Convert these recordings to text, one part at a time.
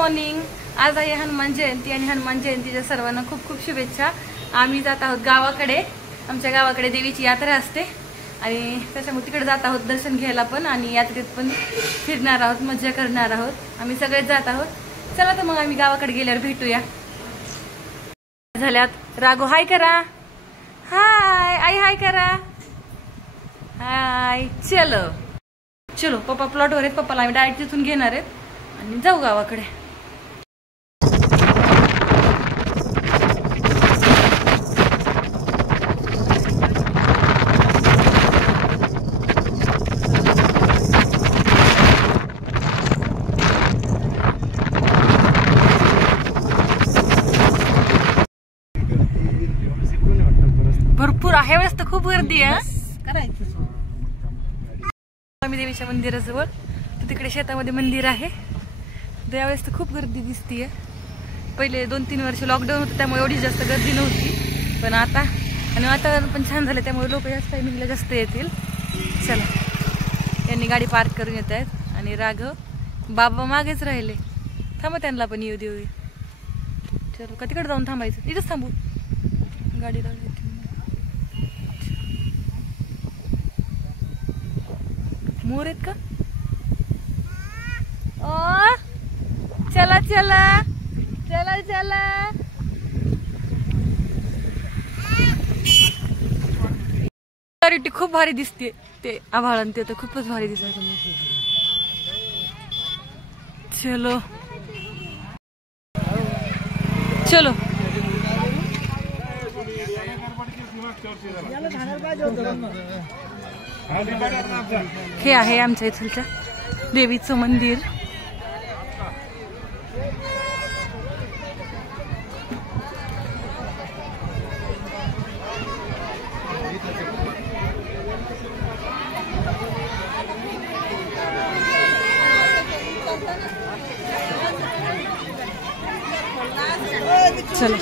Morning. आज आहे हनुमान जयंती आणि हनुमान जयंतीच्या सर्वांना खूप खूप शुभेच्छा. आम्ही जात आहोत गावाकडे. आमच्या गावाकडे देवीची यात्रा असते आणि त्याच्यामुळे तिकडे जात आहोत दर्शन घ्यायला पण आणि यात्रेत पण फिरणार आहोत, मजा करणार आहोत. आम्ही सगळेच जात आहोत. चला तर मग आम्ही गावाकडे गेल्यावर भेटूया. झाल्यात. राघो हाय करा. हाय आई हाय करा. हाय. चलो चलो पप्पा प्लॉटवर आहेत. पप्पाला आम्ही डायरेक्ट तिथून घेणार आहेत आणि जाऊ गावाकडे. भरपूर आहे. वेळेस तर खूप गर्दी आहे. आम्ही देवीच्या मंदिराजवळ, तिकडे शेतामध्ये मंदिर आहे. त्यावेळेस तर खूप गर्दी दिसतीये. पहिले 2-3 वर्ष लॉकडाऊन होतं त्यामुळे एवढी जास्त गर्दी नव्हती, पण आता आणि वातावरण पण छान झालं त्यामुळे लोक याच टायमिंगला जास्त येतील. चला, यांनी गाडी पार्क करून येत आहेत आणि राघव बाबा मागेच राहिले. थांबा, त्यांना पण येऊ देऊ. चलो का तिकडे जाऊन थांबायचं? इथंच थांबू. गाडी लावली मोर आहेत का? ओ चला चला चला चला. क्लॅरिटी खूप भारी दिसते. ते आभाळ ते तर खूपच भारी दिसत. चलो चलो. हे आहे आमच्या इथलच्या देवीचं मंदिर. चलो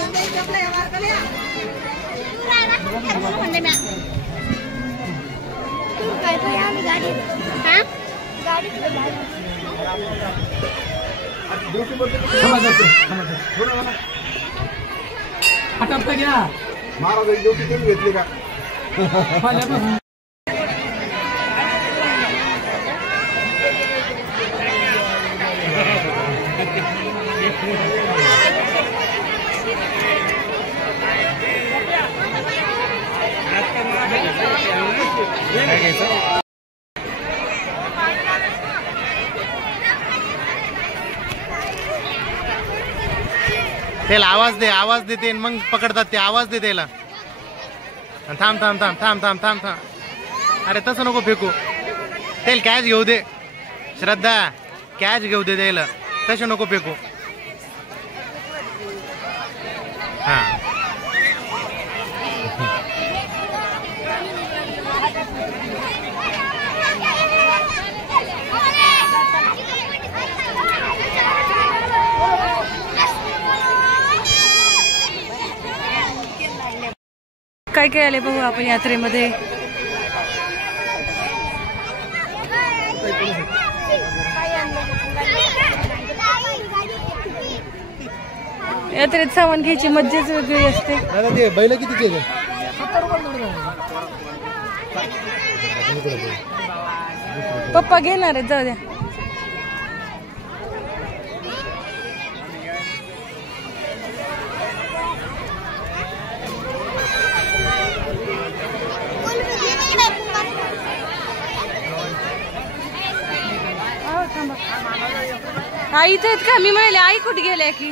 हटपता घ्या. महाराज ड्युटी कमी घेतली का? त्याला आवाज देते मग पकडतात ते. आवाज दे त्याला. थांब थांब थांब थांब थांब थांब थांब. अरे तसं नको फेकू. त्याला कॅच घेऊ दे. श्रद्धा कॅच घेऊ दे त्याला. तसं नको फेकू. हा काय काय आले बघू आपण यात्रेमध्ये. यात्रेत सामान घ्यायची मज्जाच वेगळी असते. ते बैल किती पप्पा घेणार आहेत, जाऊ द्या. आईच आहेत का? मी म्हणाले आई कुठे गेल्या की.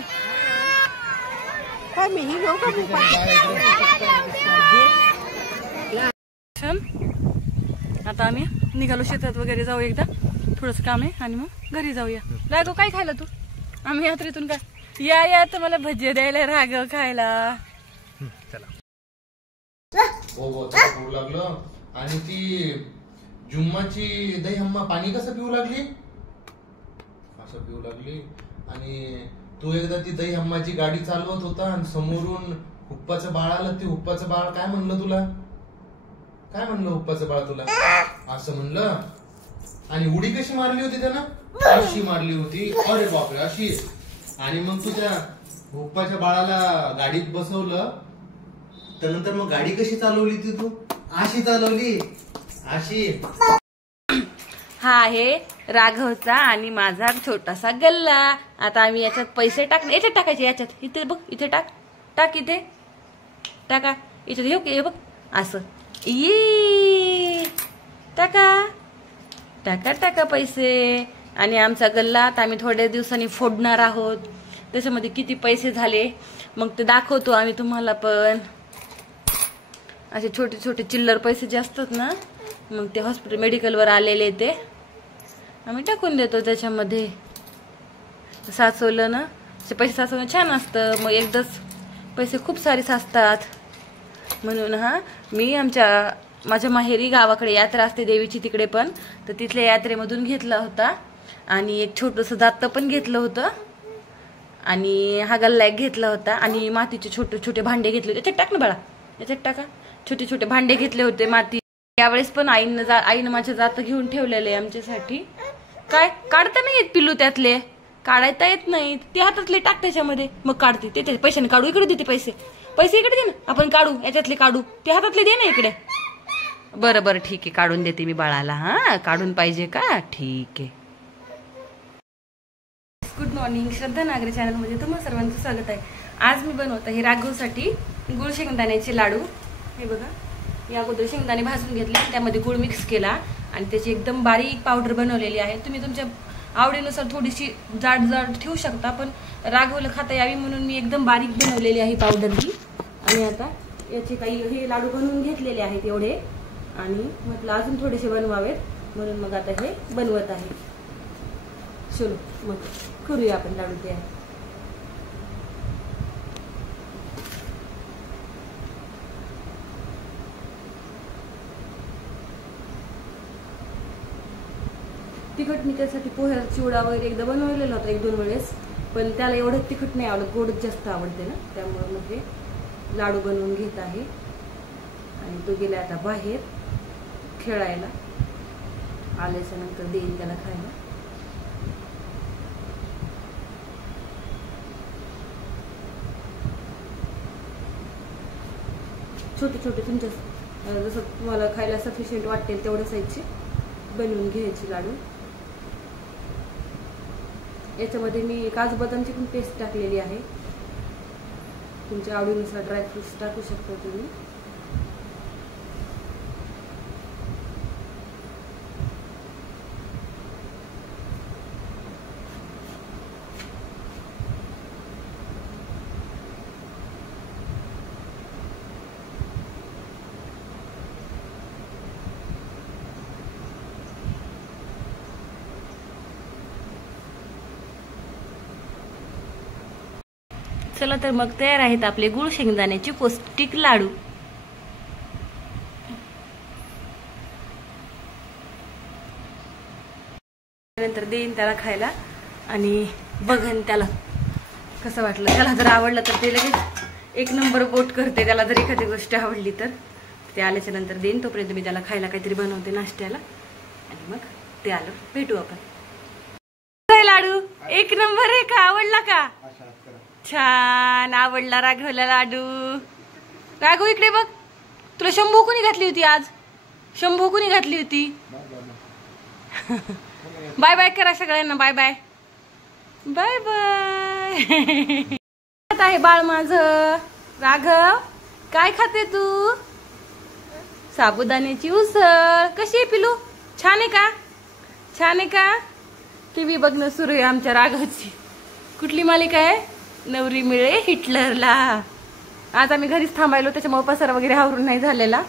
आता आम्ही निघालो शेतात वगैरे जाऊ. एकदा थोडस काम आहे आणि मग घरी जाऊया. राघव काय खायला तू? आम्ही यात्रेतून काय या तुम्हाला भजी द्यायला राघव खायला. चला. लागलं. आणि ती जुम्माची दही हम्मा पाणी कसं पिऊ लागली? असं पिऊ लागली. आणि तू एकदा ती दही हम्माची गाडी चालवत होता आणि समोरून हुप्पाचं बाळ आलं. ते हुप्पाचं बाळ काय म्हणलं तुला? काय म्हणलं हुप्पाचं बाळ तुला? असं म्हणलं. आणि उडी कशी मारली होती त्यानं? अशी मारली होती. अरे बापरे, अशी आणि मग तू त्या भोपाच्या बाळाला गाडीत बसवलं, त्यानंतर मग गाडी कशी चालवली ती तू? अशी चालवली, अशी. हा आहे राघवचा आणि माझा छोटासा गल्ला. आता आम्ही याच्यात पैसे याच्यात टाकायचे, याच्यात. इथे बघ, इथे टाक इथे टाका, याच्यात हे बघ असं. ये टाका टाका टाका पैसे. आणि आमचा गल्ला आता आम्ही थोड्या दिवसांनी फोडणार आहोत. त्याच्यामध्ये किती पैसे झाले मग ते दाखवतो आम्ही तुम्हाला. पण असे छोटे छोटे चिल्लर पैसे जे असतात ना, मग ते हॉस्पिटल मेडिकलवर आलेले ते आम्ही टाकून देतो त्याच्यामध्ये. साचवलं ना, ते पैसे साचवणं छान असतं. मग एकदाच पैसे खूप सारे साचतात. म्हणून मी माझ्या माहेरी गावाकडे यात्रा असते देवीची तिकडे पण, तर तिथल्या यात्रेमधून घेतला होता. आणि एक छोटंसं जातं पण घेतलं होतं. आणि हा गल्ला एक घेतला होता. आणि मातीचे छोटे छोटे भांडे घेतले होते. याच्यात टाक ना बाळा, याच्यात टाका. छोटे छोटे भांडे घेतले होते माती. यावेळेस पण आईनं माझ्या जातं घेऊन ठेवलेले आमच्यासाठी. काय काढता नाही येत पिल्लू, त्यातले काढायता येत नाही. ते हातातले टाक त्याच्यामध्ये, मग काढते. ते पैशाने काढू, इकडे देते पैसे इकडे दे ना, आपण काढू, याच्यातले काढू. ते हातातले दे ना इकडे. बरं ठीक आहे, काढून देते मी बाळाला. हा, काढून पाहिजे का? ठीक आहे. गुड मॉर्निंग, श्रद्धा नागरे चॅनलमध्ये तुम्हा सर्वांचं स्वागत आहे. आज मी बनवत आहे राघवसाठी गुळ शेंगदाण्याचे लाडू. हे बघा, या अगोदर शेंगदाणे भाजून घेतले, त्यामध्ये गुळ मिक्स केला आणि त्याची एकदम बारीक पावडर बनवलेली आहे. तुम्ही तुमच्या आवडीनुसार थोडीशी जाड ठेवू शकता, पण राघवला खाता यावी म्हणून मी एकदम बारीक बनवलेली आहे पावडर ही. आणि आता याचे काही हे लाडू बनवून घेतलेले आहेत एवढे, आणि म्हटलं अजून थोडेसे बनवावेत म्हणून मग आता हे बनवत आहे. चलो मग करूया आपण लाडू तयार. तिखट मी त्यासाठी पोह्या चिवडा वगैरे एकदा बनवलेला होता 1-2 वेळेस, पण त्याला एवढं तिखट नाही आवडत, गोडच जास्त आवडते ना, त्यामुळे मग हे लाडू बनवून घेत आहे. आणि तो गेला आता बाहेर खेळायला, आल्याच्या नंतर देईन त्याला खायला. छोटे छोटे तुमच्या जसं तुम्हाला खायला सफिशियंट वाटेल तेवढ्या साईजचे बनवून घ्यायचे लाडू. याच्यामध्ये मी काजू बदामची पण पेस्ट टाकलेली आहे. तुमच्या आवडीनुसार ड्रायफ्रुट्स टाकू शकता तुम्ही. चला तर मग तयार आहेत आपले गुळ शेंगदाण्याचे पौष्टिक लाडू. नंतर देईन त्याला खायला आणि बघन त्याला कसं वाटलं. त्याला जर आवडलं तर ते लगेच 1 नंबर बोट करते. त्याला जर एखादी गोष्ट आवडली तर ते आल्याच्या नंतर देईन. तोपर्यंत मी त्याला खायला काहीतरी बनवते नाश्त्याला, आणि मग ते आलं भेटू आपण. लाडू 1 नंबर आहे का? आवडला का? छान आवडला राघवला लाडू. राघव इकडे बघ, तुला शंभू कोणी घातली होती आज? शंभू कोणी घातली होती? बाय बाय करा सगळ्यांना. Bye bye bye bye. आहे बाळ माझं. राघव काय खाते तू? साबुदाण्याची उसळ. कशी आहे पिलू? छान आहे का? छान आहे का? टीव्ही बघणं सुरू आहे आमच्या राघवची. कुठली मालिका आहे? नवरी मिळे हिटलरला. आज आम्ही घरीच थांबायलो, त्याच्यामुळे पसारा वगैरे आवरून नाही झालेला.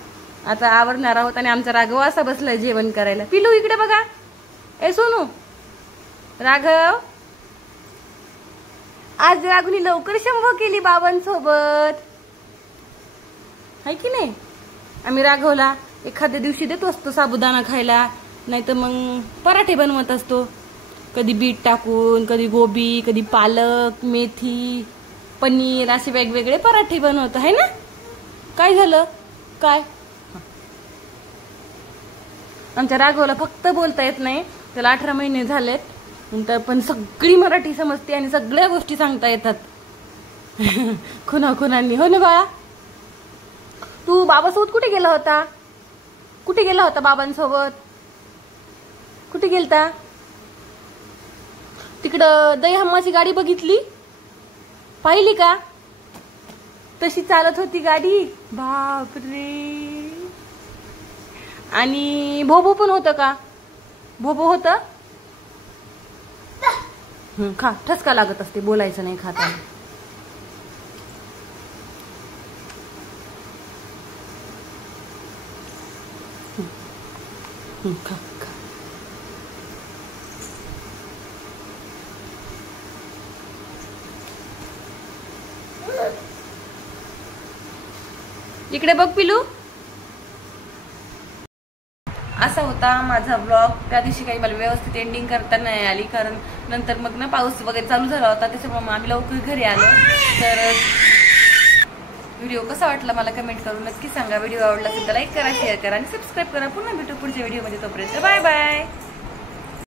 आता आवरणार आहोत आणि आमचा राघव असा बसलाय जेवण करायला. पिलू इकडे बघा. ए सोनू, राघव आज राघवनी लवकर शंभू केली बाबांसोबत, आहे की नाही? आम्ही राघवला एखाद्या दिवशी देतो असतो साबुदाणा खायला, नाही तर मग पराठे बनवत असतो. कधी बीट टाकून, कधी गोबी, कधी पालक, मेथी, पनीर, असे वेगवेगळे पराठे बनवतो आहे ना. काय झालं? काय? आमच्या राघवला फक्त बोलता येत नाही. त्याला 18 महिने झालेत. नंतर पण सगळी मराठी समजते आणि सगळ्या गोष्टी सांगता येतात खुनाखुनांनी. हो ना बाळा? तू बाबासोबत कुठे गेला होता? कुठे गेला होता बाबांसोबत? कुठे गेलता? तिकडं दही हम्माची गाडी बघितली? पाहिली का? तशी चालत होती गाडी. बापरे. आणि भोबो पण होतं का? भोबो होतं? खा, ठसका लागत असते, बोलायचं नाही खाताना. खा खा. इकडे बघ पिलू. असा होता माझा व्लॉग. त्या दिवशी काही मला व्यवस्थित एंडिंग करता नाही आली, कारण नंतर मग ना पाऊस वगैरे चालू झाला होता, त्याच्यामुळे मग आम्ही लवकर घरी आलो. तर व्हिडिओ कसा वाटला मला कमेंट करून नक्की सांगा. व्हिडिओ आवडला असेल तर लाईक करा, शेअर करा आणि सबस्क्राईब करा. पुन्हा भेटू पुढच्या व्हिडिओमध्ये. तोपर्यंत बाय बाय.